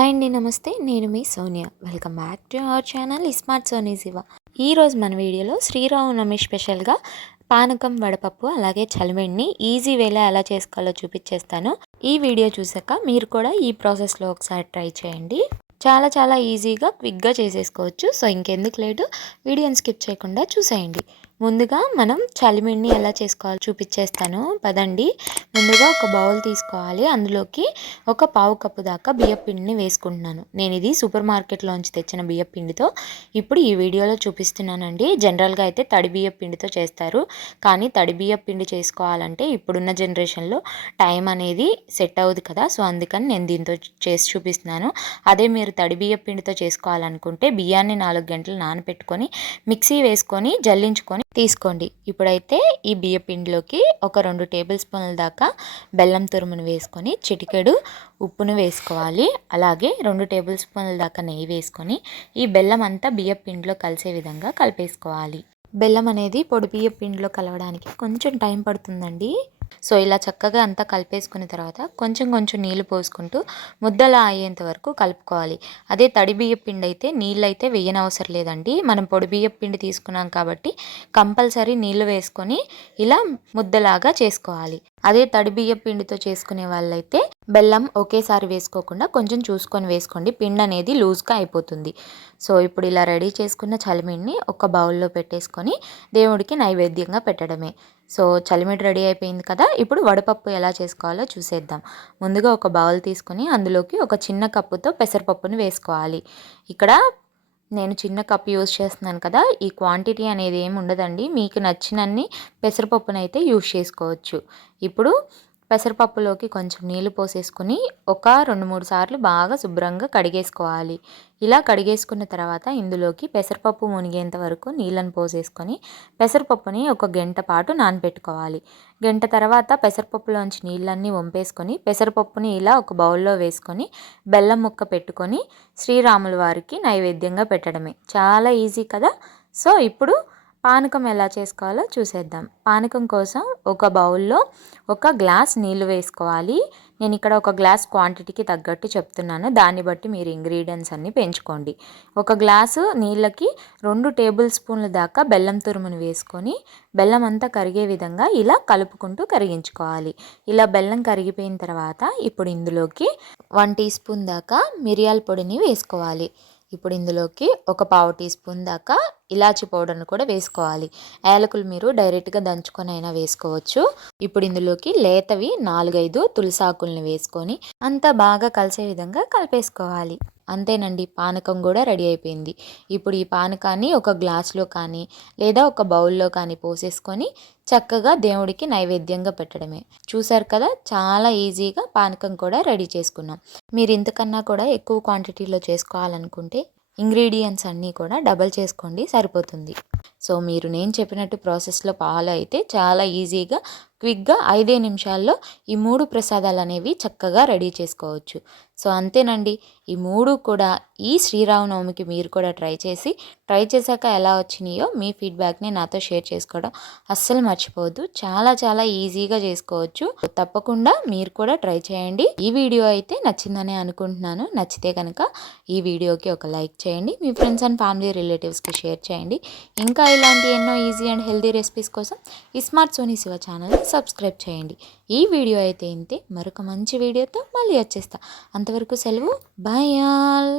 Hi అండి నమస్తే. నేను మీ Sonia. Welcome back to our channel smart Soni Shiva. ఈరోజు మన వీడియోలో శ్రీరామనవమి స్పెషల్గా పానకం వడపప్పు అలాగే చలిమిడిని ఈజీ వేలా ఎలా చేసుకోవాలో చూపించేస్తాను. ఈ వీడియో చూసాక మీరు కూడా ఈ ప్రాసెస్లో ఒకసారి ట్రై చేయండి. చాలా చాలా ఈజీగా క్విక్గా చేసేసుకోవచ్చు. సో ఇంకెందుకు లేటు? వీడియోని స్కిప్ చేయకుండా చూసేయండి. ముందుగా మనం చలిమిడిని ఎలా చేసుకోవాలో చూపించేస్తాను. పదండి. ముందుగా ఒక బౌల్ తీసుకోవాలి. అందులోకి ఒక పావు కప్పు దాకా బియ్యం పిండిని వేసుకుంటున్నాను. నేను ఇది సూపర్ మార్కెట్లోంచి తెచ్చిన బియ్యం పిండితో. ఇప్పుడు ఈ వీడియోలో చూపిస్తున్నానండి. జనరల్గా అయితే తడి బియ్యం పిండితో చేస్తారు. కానీ తడి బియ్యం పిండి చేసుకోవాలంటే ఇప్పుడున్న జనరేషన్లో టైం అనేది సెట్ అవ్వదు కదా. సో అందుకని నేను దీంతో చేసి చూపిస్తున్నాను. అదే మీరు తడి బియ్యం పిండితో చేసుకోవాలనుకుంటే బియ్యాన్ని నాలుగు గంటలు నానబెట్టుకొని మిక్సీ వేసుకొని జల్లించుకొని తీసుకోండి. ఇప్పుడైతే ఈ బియ్య పిండిలోకి ఒక రెండు టేబుల్ స్పూన్ల దాకా బెల్లం తురుమును వేసుకొని చిటికెడు ఉప్పును వేసుకోవాలి. అలాగే రెండు టేబుల్ స్పూన్ల దాకా నెయ్యి వేసుకొని ఈ బెల్లం అంతా బియ్య పిండిలో కలిసే విధంగా కలిపేసుకోవాలి. బెల్లం అనేది పొడి బియ్య పిండిలో కలవడానికి కొంచెం టైం పడుతుందండి. సో ఇలా చక్కగా అంతా కలిపేసుకున్న తర్వాత కొంచెం కొంచెం నీళ్ళు పోసుకుంటూ ముద్దలా అయ్యేంత వరకు కలుపుకోవాలి. అదే తడి బియ్యపిండి అయితే నీళ్ళు అయితే వేయనవసరం లేదండి. మనం పొడి బియ్యపిండి తీసుకున్నాం కాబట్టి కంపల్సరీ నీళ్ళు వేసుకొని ఇలా ముద్దలాగా చేసుకోవాలి. అదే తడి బియ్యం పిండితో చేసుకునే వాళ్ళైతే బెల్లం ఒకేసారి వేసుకోకుండా కొంచెం చూసుకొని వేసుకోండి. పిండి అనేది లూజ్గా అయిపోతుంది. సో ఇప్పుడు ఇలా రెడీ చేసుకున్న చలిమిడిని ఒక బౌల్లో పెట్టేసుకొని దేవుడికి నైవేద్యంగా పెట్టడమే. సో చలిమిడి రెడీ అయిపోయింది కదా ఇప్పుడు వడపప్పు ఎలా చేసుకోవాలో చూసేద్దాం. ముందుగా ఒక బౌల్ తీసుకొని అందులోకి ఒక చిన్న కప్పుతో పెసరపప్పును వేసుకోవాలి. ఇక్కడ నేను చిన్న కప్ యూజ్ చేస్తున్నాను కదా ఈ క్వాంటిటీ అనేది ఏమి ఉండదండి. మీకు నచ్చినన్ని పెసరపప్పునైతే యూజ్ చేసుకోవచ్చు. ఇప్పుడు పెసరపప్పులోకి కొంచెం నీళ్ళు పోసేసుకుని ఒక రెండు మూడు సార్లు బాగా శుభ్రంగా కడిగేసుకోవాలి. ఇలా కడిగేసుకున్న తర్వాత ఇందులోకి పెసరపప్పు మునిగేంత వరకు నీళ్ళను పోసేసుకొని పెసరపప్పుని ఒక గంట పాటు నానబెట్టుకోవాలి. గంట తర్వాత పెసరపప్పులోంచి నీళ్ళన్నీ వంపేసుకొని పెసరపప్పుని ఇలా ఒక బౌల్లో వేసుకొని బెల్లం ముక్క పెట్టుకొని శ్రీరాముల వారికి నైవేద్యంగా పెట్టడమే. చాలా ఈజీ కదా? సో ఇప్పుడు పానకం ఎలా చేసుకోవాలో చూసేద్దాం. పానకం కోసం ఒక బౌల్లో ఒక గ్లాస్ నీళ్ళు వేసుకోవాలి. నేను ఇక్కడ ఒక గ్లాస్ క్వాంటిటీకి తగ్గట్టు చెప్తున్నాను. దాన్ని బట్టి మీరు ఇంగ్రీడియంట్స్ అన్నీ పెంచుకోండి. ఒక గ్లాసు నీళ్ళకి రెండు టేబుల్ స్పూన్ల దాకా బెల్లం తురుమును వేసుకొని బెల్లం అంతా కరిగే విధంగా ఇలా కలుపుకుంటూ కరిగించుకోవాలి. ఇలా బెల్లం కరిగిపోయిన తర్వాత ఇప్పుడు ఇందులోకి వన్ టీ స్పూన్ దాకా మిరియాల పొడిని వేసుకోవాలి. ఇప్పుడు ఇందులోకి ఒక పావు టీ స్పూన్ దాకా ఇలాచి పౌడర్ను కూడా వేసుకోవాలి. యాలకులు మీరు డైరెక్ట్గా దంచుకొని అయినా వేసుకోవచ్చు. ఇప్పుడు ఇందులోకి లేతవి నాలుగైదు తులసాకుల్ని వేసుకొని అంతా బాగా కలిసే విధంగా కలిపేసుకోవాలి. అంతేనండి పానకం కూడా రెడీ అయిపోయింది. ఇప్పుడు ఈ పానకాన్ని ఒక గ్లాస్లో కానీ లేదా ఒక బౌల్లో కానీ పోసేసుకొని చక్కగా దేవుడికి నైవేద్యంగా పెట్టడమే. చూసారు కదా చాలా ఈజీగా పానకం కూడా రెడీ చేసుకున్నాం. మీరు ఇంతకన్నా కూడా ఎక్కువ క్వాంటిటీలో చేసుకోవాలనుకుంటే ఇంగ్రీడియంట్స్ అన్నీ కూడా డబల్ చేసుకోండి సరిపోతుంది. సో మీరు నేను చెప్పినట్టు ప్రాసెస్లో ఫాలో అయితే చాలా ఈజీగా క్విక్గా ఐదే నిమిషాల్లో ఈ మూడు ప్రసాదాలు అనేవి చక్కగా రెడీ చేసుకోవచ్చు. సో అంతేనండి. ఈ మూడు కూడా ఈ శ్రీరామనవమికి మీరు కూడా ట్రై చేసి ట్రై చేశాక ఎలా వచ్చినాయో మీ ఫీడ్బ్యాక్ని నాతో షేర్ చేసుకోవడం అస్సలు మర్చిపోవద్దు. చాలా చాలా ఈజీగా చేసుకోవచ్చు. తప్పకుండా మీరు కూడా ట్రై చేయండి. ఈ వీడియో అయితే నచ్చిందని అనుకుంటున్నాను. నచ్చితే కనుక ఈ వీడియోకి ఒక లైక్ చేయండి. మీ ఫ్రెండ్స్ అండ్ ఫ్యామిలీ రిలేటివ్స్కి షేర్ చేయండి. ఇంకా ఇలాంటి ఎన్నో ఈజీ అండ్ హెల్దీ రెసిపీస్ కోసం ఈ smart Soni Shiva channel subscribe చేయండి. ఈ వీడియో అయితే ఇంతే. మరొక మంచి వీడియోతో మళ్ళీ వచ్చేస్తా. అంతవరకు సెలవు. Bye all